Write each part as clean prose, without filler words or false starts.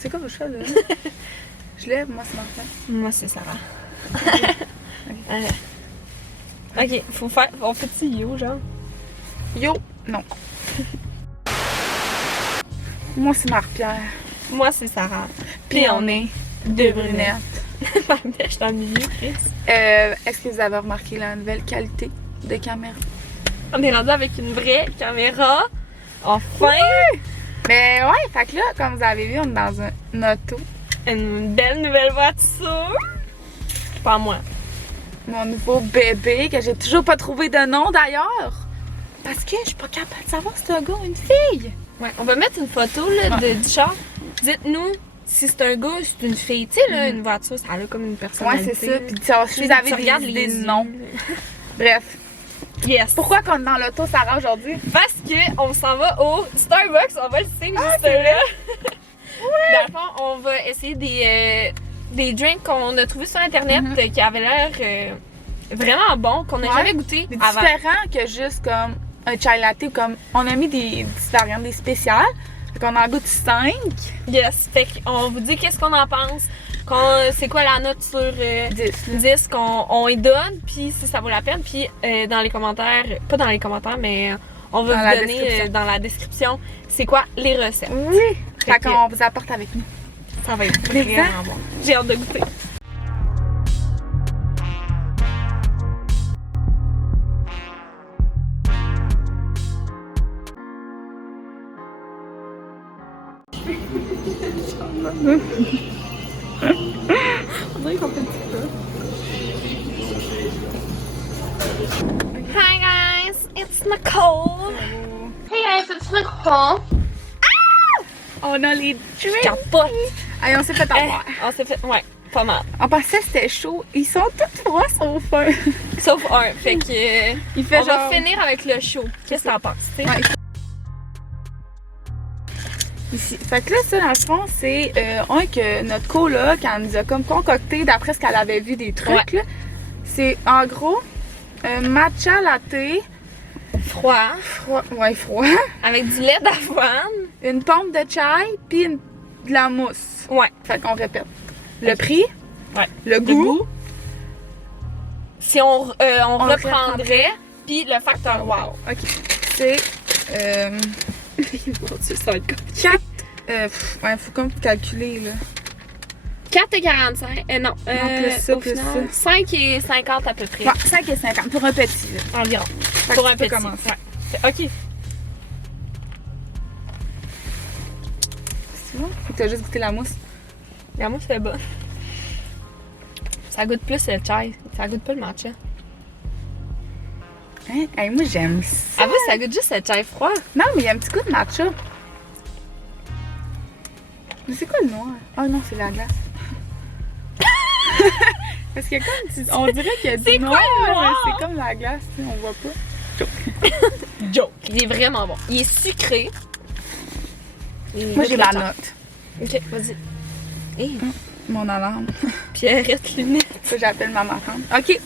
C'est quoi vos choix, là? Je lève, moi, c'est Martin. Moi, c'est Sarah. Ok, faut faire. On fait-tu yo, genre? Yo! Non. Moi, c'est Marie-Pierre. Moi, c'est Sarah. Puis on est deux brunettes. Je suis dans le milieu, Chris. Est-ce que vous avez remarqué la nouvelle qualité de caméra? On est rendu avec une vraie caméra. Enfin! Mais ouais, fait que là, comme vous avez vu, on est dans une auto. Une belle nouvelle voiture. Pas moi. Mon nouveau bébé, que j'ai toujours pas trouvé de nom d'ailleurs. Parce que je suis pas capable de savoir si c'est un gars ou une fille. Ouais, on va mettre une photo là, du char. Dites-nous si c'est un gars ou si c'est une fille. Tu sais, là, une voiture, ça a comme une Ouais, personnalité. c'est ça. Puis si vous avez des idées de noms. Bref. Yes. Pourquoi qu'on est dans l'auto, Sarah, aujourd'hui? Parce qu'on s'en va au Starbucks. On va le signer juste là. Dans le fond, on va essayer des drinks qu'on a trouvés sur Internet qui avaient l'air vraiment bons, qu'on n'a jamais goûté Des avant. différents que juste comme un chai latte ou comme... On a mis des variantes, des spéciales. Fait qu'on en goûte 5. Yes. Fait qu'on vous dit qu'est-ce qu'on en pense. C'est quoi la note sur 10 qu'on y donne, puis si ça vaut la peine. Puis dans les commentaires, pas dans les commentaires, mais on va vous donner dans la description c'est quoi les recettes. Oui! Fait qu'on vous apporte avec nous. Ça va être vraiment bon. J'ai hâte de goûter. On dirait qu'on fait un petit peu. Hi guys, it's Nicole. Hey guys, it's Nicole. On a les drinks! Capote. Allez, on s'est fait avoir. On s'est fait, ouais, pas mal. On pensait que c'était chaud. Ils sont tous froids sauf un. Sauf un, fait que Il fait on genre... va finir avec le show. Qu'est-ce que t'en penses? Ouais. Ici. Fait que là, ça, dans le fond, c'est un que notre coloc, elle nous a comme concocté d'après ce qu'elle avait vu des trucs. Là. C'est en gros un matcha latte. Froid. Ouais, froid. Avec du lait d'avoine. Une pomme de chai, puis de la mousse. Ouais. Fait qu'on répète. Le prix. Ouais. Le goût. Si on reprendrait, puis le facteur wow. Ok. C'est. Ça va être comme 4. Ouais, faut comme calculer, là. 4,45. Non, plus ça, au plus final, ça. 5,50 à peu près. Ouais, 5,50 pour un petit, là. Environ. Fait Pour que un tu peux petit. commencer. Ouais. Ok. C'est bon? Faut que t'as juste goûté la mousse. La mousse c'est bonne. Ça goûte plus le chai. Ça goûte pas le matcha. Hein? Hey, moi, j'aime ça. Ah oui, ça goûte juste le chai froid. Non, mais il y a un petit goût de matcha. Mais c'est quoi le noir? Oh non, c'est la glace. Parce que comme on dirait qu'il y a du noir, le noir? mais c'est comme la glace, tu sais, on voit pas. Joke. Il est vraiment bon. Il est sucré. Moi, j'ai ma note. Ok, vas-y. Hey. Mon alarme. Pierrette lunettes. Ça, j'appelle ma tante. OK.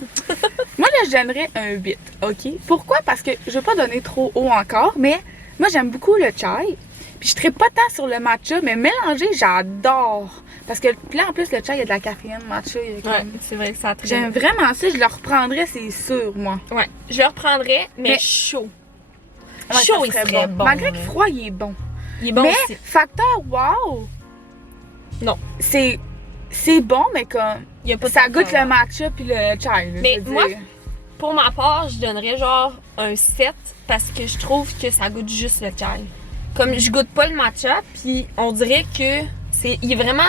Moi, là, je donnerais un 8. OK? Pourquoi? Parce que je veux pas donner trop haut encore, mais moi, j'aime beaucoup le chai. Puis je ne pas tant sur le matcha, mais mélanger, j'adore. Parce que là, en plus, le chai, il y a de la caféine. Matcha, il y a comme... Ouais, c'est vrai que ça a très J'aime vraiment ça. Je le reprendrais, c'est sûr, moi. Ouais, je le reprendrais, mais chaud. Ouais, chaud, ça il serait serait bon. Malgré que froid, il est bon. Il est bon mais aussi. facteur wow, Non. c'est bon, mais comme Il y a pas de ça facteur goûte wow. le matcha puis le chai. Là, Mais je veux moi, dire. pour ma part, je donnerais genre un 7 parce que je trouve que ça goûte juste le chai. Comme je goûte pas le matcha, puis on dirait que il est vraiment,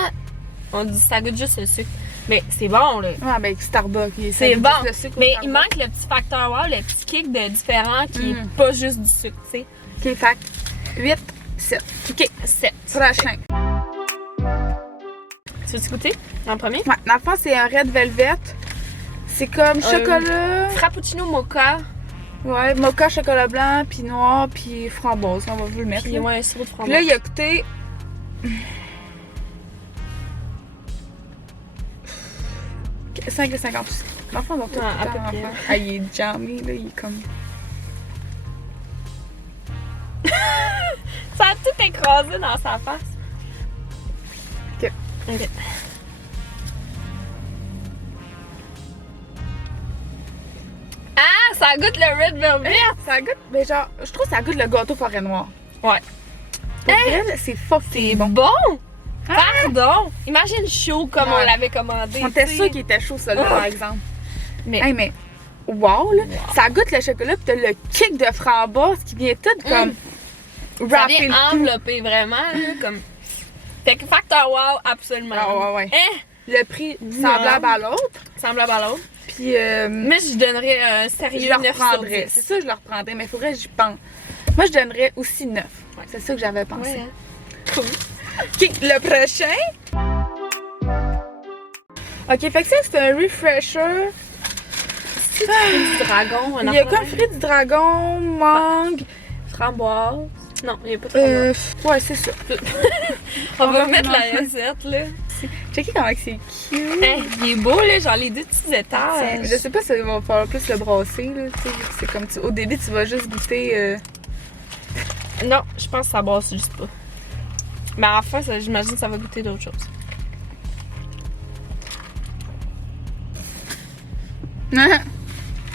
on dit ça goûte juste le sucre. Mais c'est bon là. Ouais, ben Starbucks, C'est bon. Le sucre au Mais Starbucks. il manque le petit facteur wow, le petit kick de différent qui est pas juste du sucre, tu sais. OK, fait 8, 7. Ok, 7. Prochain. Tu veux-tu goûter en premier? Ouais, dans le fond, c'est un red velvet. C'est comme chocolat. Frappuccino mocha. Ouais, mocha, chocolat blanc, puis noir, puis framboise. On va vous le mettre. Puis Là. ouais, un sirop de Puis framboise. là, il a coûté 5,50 aussi. Dans le fond, on va tout Ah, à peu coûter en près. enfant. Ah, il est jammé, là, il est comme... Ça a tout écrasé dans sa face. Ok. Ah, ça goûte le Red Velvet! Ça goûte, mais genre, je trouve que ça goûte le gâteau forêt noire. Ouais. Pour vrai, c'est fucking C'est bon. bon! Pardon! Imagine chaud comme on Ouais. l'avait commandé. On était tu sais. sûr qu'il était chaud, celui-là, par exemple. Mais Hey, mais wow, là, ça goûte le chocolat, pis t'as le kick de framboise qui vient tout comme ça wrapper vient le tout. envelopper vraiment, là, comme. Fait que facteur wow, absolument. Ah ouais. Hein? Le prix semblable à l'autre. Semblable à l'autre. Puis Mais je donnerais un je sérieux le 9 sur reprendrais. 10. C'est ça, je le reprendrais, mais il faudrait que j'y pense. Moi, je donnerais aussi 9. Ouais. C'est ça que j'avais pensé. Ouais, hein. Cool. OK, le prochain. OK, fait que ça, c'est un refresher. C'est du dragon, un Il y a affaire comme fruit du dragon, mangue. framboise. Non, il n'y a pas de framboise. Ouais, c'est ça. On va va mettre la vraiment- recette, là. Checkez comment c'est cute. Hey, il est beau, là, genre les deux petits étages. Je sais pas si il va falloir plus le brasser, là. Tu sais, c'est comme au début, tu vas juste goûter. Non, je pense que ça brasse juste pas. Mais à la fin, j'imagine que ça va goûter d'autres choses.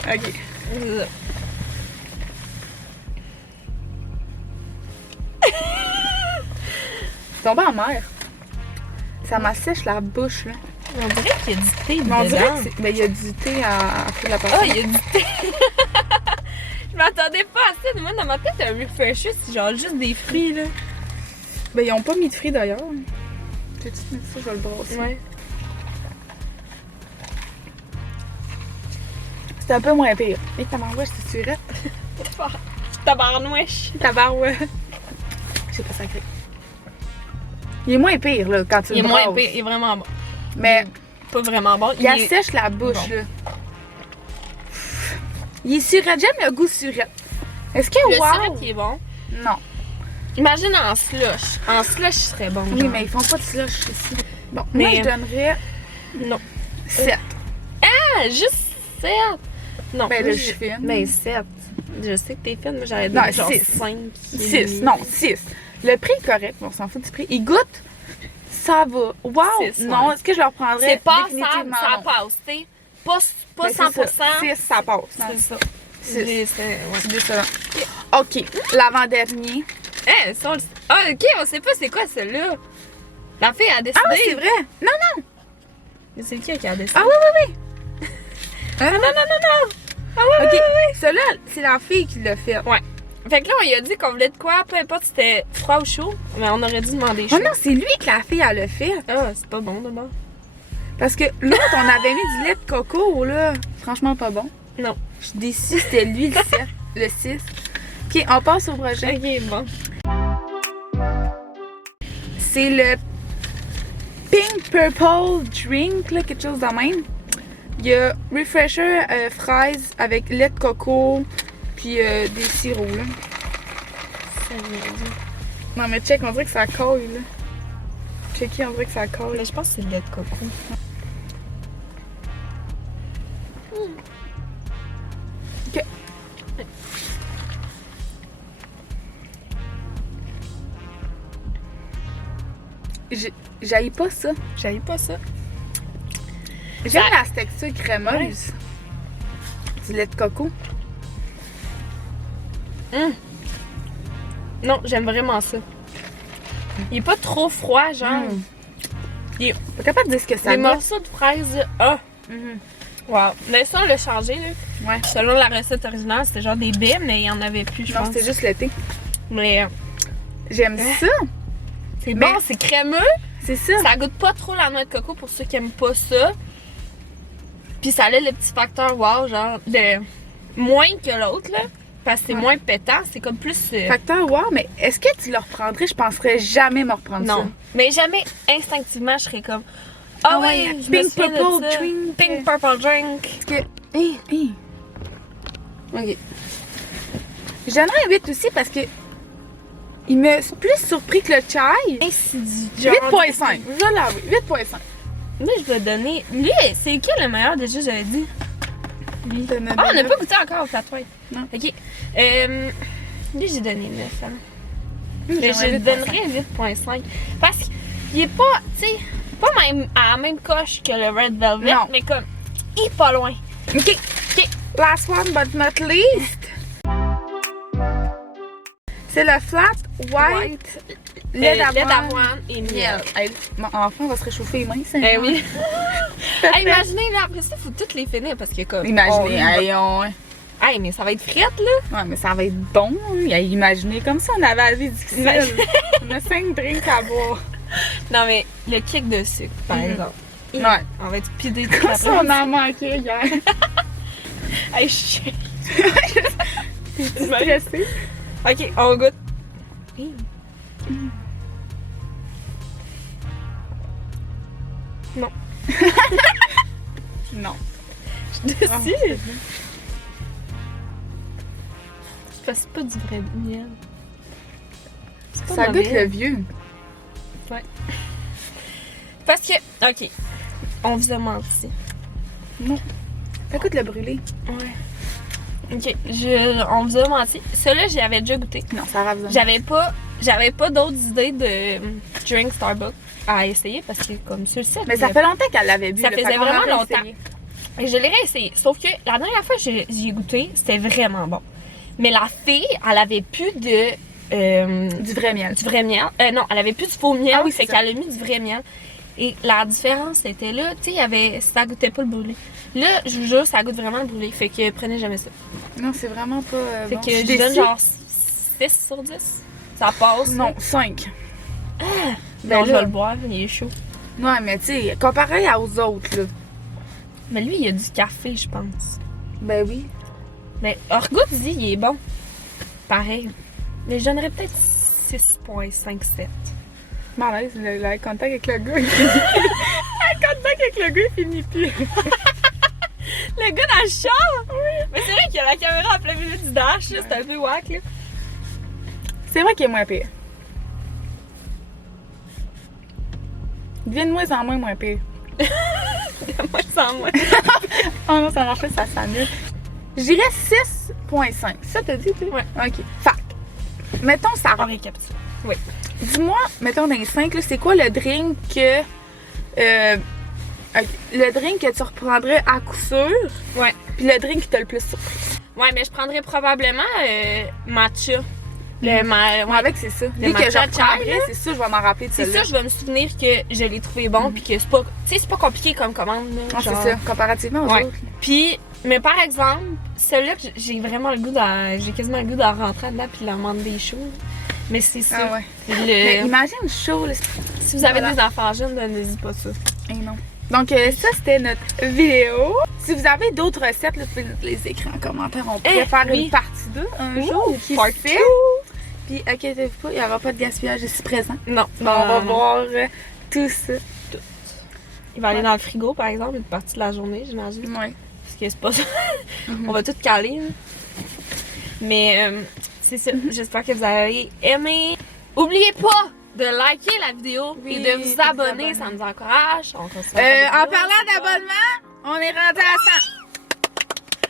OK. C'est ça. C'est tombé en mer. Ça m'assèche la bouche, là. On dirait qu'il y a du thé Mais on dirait dedans. que c'est. Ben, il y a du thé à faire la Ah, passion. il y a du thé! Je m'attendais pas à ça. Moi, dans ma tête, un refresher, c'est genre juste des fruits, là. Ben, ils ont pas mis de fruits d'ailleurs. Je vais te mettre ça, je vais le brasser. Ouais. C'est un peu moins pire. Mais ta marouche, c'est surette. Tabarnouche. Ta ouais. C'est pas sacré. Il est moins pire, là, quand tu Il est le moins brasses. pire, il est vraiment bon. Mais Pas vraiment bon. il assèche la bouche, bon. là. Il est surette. J'aime le goût surette. Est-ce que Le wow? sirop, il est bon. Non. Imagine en slush. En slush, il serait bon. Oui, genre. mais ils font pas de slush ici. Bon, Mais- moi, je donnerais Non. 7. Ah, juste 7. Non. Ben, moi, là, je suis fine. Ben, 7. Je sais que t'es fine, mais j'allais Non, dire genre 6. 5. 6. Non, 6. Le prix est correct, mais on s'en fout du prix. Il goûte. Ça va. Wow! Six, Non, ouais. est-ce que je leur prendrais? C'est passable, Définitivement ça non. passe, tu sais. Pas Ben, 100%. 6, ça passe. Non, C'est ça. Six. Ouais. c'est décevant. OK. L'avant-dernier. Eh, ça, on le sait. Ah, ok, on sait pas c'est quoi celui-là. La fille a décidé. Ah oui, c'est vrai. Non, non. Mais c'est qui a décidé? Ah oui, oui, oui. Ah, non. Ah, ouais, OK. ouais, ouais. Celui-là, c'est la fille qui l'a fait. Ouais. Fait que là, on lui a dit qu'on voulait de quoi, peu importe si c'était froid ou chaud, mais on aurait dû demander chaud. Oh non, c'est lui que la fille, elle l'a fait. Ah, c'est pas bon d'abord. Parce que l'autre, on avait mis du lait de coco, là. Franchement, pas bon. Non. Je suis déçue, c'était lui le 7, le 6. OK, on passe au prochain. Ok, bon. C'est le Pink Purple Drink, là, quelque chose de même. Il y a Refresher fraise avec lait de coco, puis des sirops, là. Ça vient d'où? Non, mais check, on dirait que ça colle, là. Checker, on dirait que ça colle. Mais je pense que c'est le lait de coco. OK. J'haïs pas ça. J'avais pas ça. J'aime Ça- la texture crémeuse. Du lait de coco. Non, j'aime vraiment ça. Il est pas trop froid, genre. Mm. Il- Pas capable de dire ce que ça Les goûte. morceaux de fraises, ah! Mhm. Wow. Mais ça, on l'a changé, là. Ouais. Selon la recette originale, c'était genre des baies, mais il y en avait plus, je Non, pense. c'était juste le thé. Mais J'aime ça. c'est Mais- bon, c'est crémeux. C'est ça. Ça goûte pas trop la noix de coco pour ceux qui aiment pas ça. Puis ça a le petit facteur wow, genre de moins que l'autre, là. Parce que c'est Ouais. moins pétant, c'est comme plus. Facteur wow, mais est-ce que tu le reprendrais? Je penserais jamais me reprendre ça. Non. Mais jamais instinctivement, je serais comme. Ah Ah ouais, ouais, je me Pink souviens de Purple ça. Drink. Pink Purple Drink. Parce que. Ok. Je donnerais un 8 aussi parce que. Il m'a plus surpris que le chai. Insidieux. 8.5. Je vais l'avouer. 8.5. Lui, je vais donner. Lui, c'est qui le meilleur déjà, j'avais dit? Lui. Donne- Ah, on n'a pas goûté encore au tatouage. Non. Ok. Lui, j'ai donné 9. Hein. Mais J'aimerais je 8.5. donnerais 8.5. Parce qu'il est pas. Tu sais, Pas même à la même coche que le Red Velvet, Non. mais comme, pas loin. OK. Last one but not least. C'est le flat white lait d'avoine et miel. miel. Hey, enfin, on va se réchauffer les mains, ça. Eh oui. Hey, imaginez, là, après ça, il faut toutes les finir parce que comme. Imaginez, hey, mais ça va être frette, là. Ouais, mais ça va être bon. Hey, imaginez, comme ça, on avait la vie difficile. On a 5 drinks à boire. Non, mais le kick de sucre, par exemple. Ouais. On va être pidé de Comme ça, on en manquait hier. Hey, je suis. T'es stressée? Ok, on goûte. Non. Non. Je suis Ah, déçue. c'est bien. C'est pas du vrai miel. C'est pas Ça mauvais. goûte le vieux. Parce que, ok, on vous a menti. Non. Ça goûte le brûlé. Ouais. Ok, on vous a menti. Celui-là, j'y avais déjà goûté. Non, ça va vous J'avais pas d'autres idées de drink Starbucks à essayer parce que comme celui-ci. Mais ça fait longtemps qu'elle l'avait bu. Ça là, faisait fait qu'on vraiment aurait longtemps. essayé. Et je l'ai réessayé. Sauf que la dernière fois que j'y ai goûté, c'était vraiment bon. Mais la fille, elle avait plus de. Du vrai miel. Du vrai miel. Non, elle avait plus du faux miel. Ah oui, fait c'est ça. qu'elle a mis du vrai miel. Et la différence, c'était là, tu sais, il y avait. Ça goûtait pas le brûlé. Là, je vous jure, ça goûte vraiment le brûlé. Fait que prenez jamais ça. Non, c'est vraiment pas. Fait bon. que Je je suis donne déçue. genre 6 sur 10. Ça passe. Non, 5. Non, Ben je là- vais le boire, il est chaud. Ouais, mais tu sais, comparé aux autres, là. Mais lui, il y a du café, je pense. Ben oui. Mais Orgoudi, il est bon. Pareil. Mais je donnerais peut-être 6,57. Malaise, le contact avec le gars, il finit plus. Le contact avec le gars, il finit plus. Le gars dans le char! Oui! Mais c'est vrai qu'il y a la caméra à plein milieu du dash, là, c'est un peu wack, là. C'est vrai qu'il est moins pire. Il devient de moins en moins pire. Moi, je sens moi. Oh non, ça marche pas, ça s'annule. Je dirais 6,5. Ça, t'as dit, tu sais? Ouais. OK. Fait, mettons, ça On récapitule. Oui. Dis-moi, mettons dans les 5, c'est quoi le drink que. Le drink que tu reprendrais à coup sûr, Ouais. puis le drink qui t'a le plus surpris. Ouais, mais je prendrais probablement matcha. Moi, Ouais. avec, c'est ça. Lui que je matcha reprendrais, chai, là. c'est ça, je vais m'en rappeler de C'est celui-là. ça, je vais me souvenir que je l'ai trouvé bon, puis que c'est pas. Tu sais, c'est pas compliqué comme commande, là. Ah, c'est genre. ça, comparativement aux Ouais. autres. Puis, mais par exemple, celui-là, j'ai vraiment le goût j'ai quasiment le goût d'en rentrer dedans puis de leur demander des choses. Mais c'est ça. Ah ouais. C'est Mais le... imagine chaud, là. Si vous avez Voilà. des enfants jeunes, donnez-y pas ça. Eh non. Donc, ça, c'était notre vidéo. Si vous avez d'autres recettes, là, vous pouvez nous les écrire en commentaire. On pourrait faire oui. une partie 2 un Ouh, jour. Qui part sait? Puis, inquiétez-vous pas, il n'y aura pas de gaspillage ici présent. Non, On va voir tout ça. Il va aller dans le frigo, par exemple, une partie de la journée, j'imagine. Ouais. Parce que c'est pas ça. On va tout caler. Là. Mais c'est ça. J'espère que vous avez aimé. Oubliez pas de liker la vidéo Oui, et de vous de abonner. vous Ça abonner. nous encourage. On continue à faire des En vidéos, parlant c'est ça. d'abonnement, on est rendu à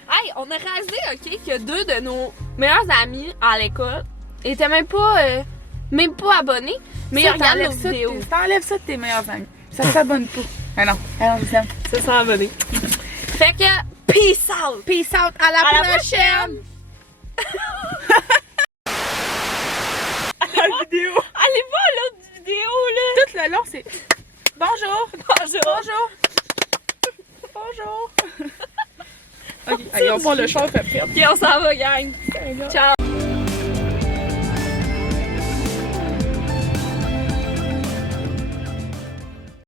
100. Hey, on a réalisé, OK, que 2 de nos meilleurs amis à l'école étaient même pas abonnés, mais ils Ça, regardent nos t'enlèves ça de vidéos. t'enlèves ça de tes meilleurs amis. Ça s'abonne pas. Ah non. Alors, vous aime. Ça sont abonnés. Fait que, peace out! Peace out. À la À la prochaine. La vidéo. Allez voir l'autre vidéo, là! Tout le long, c'est bonjour. Bonjour! Bonjour. Bonjour. OK, allez, on prend le char après. OK, on s'en va, gang! Ciao!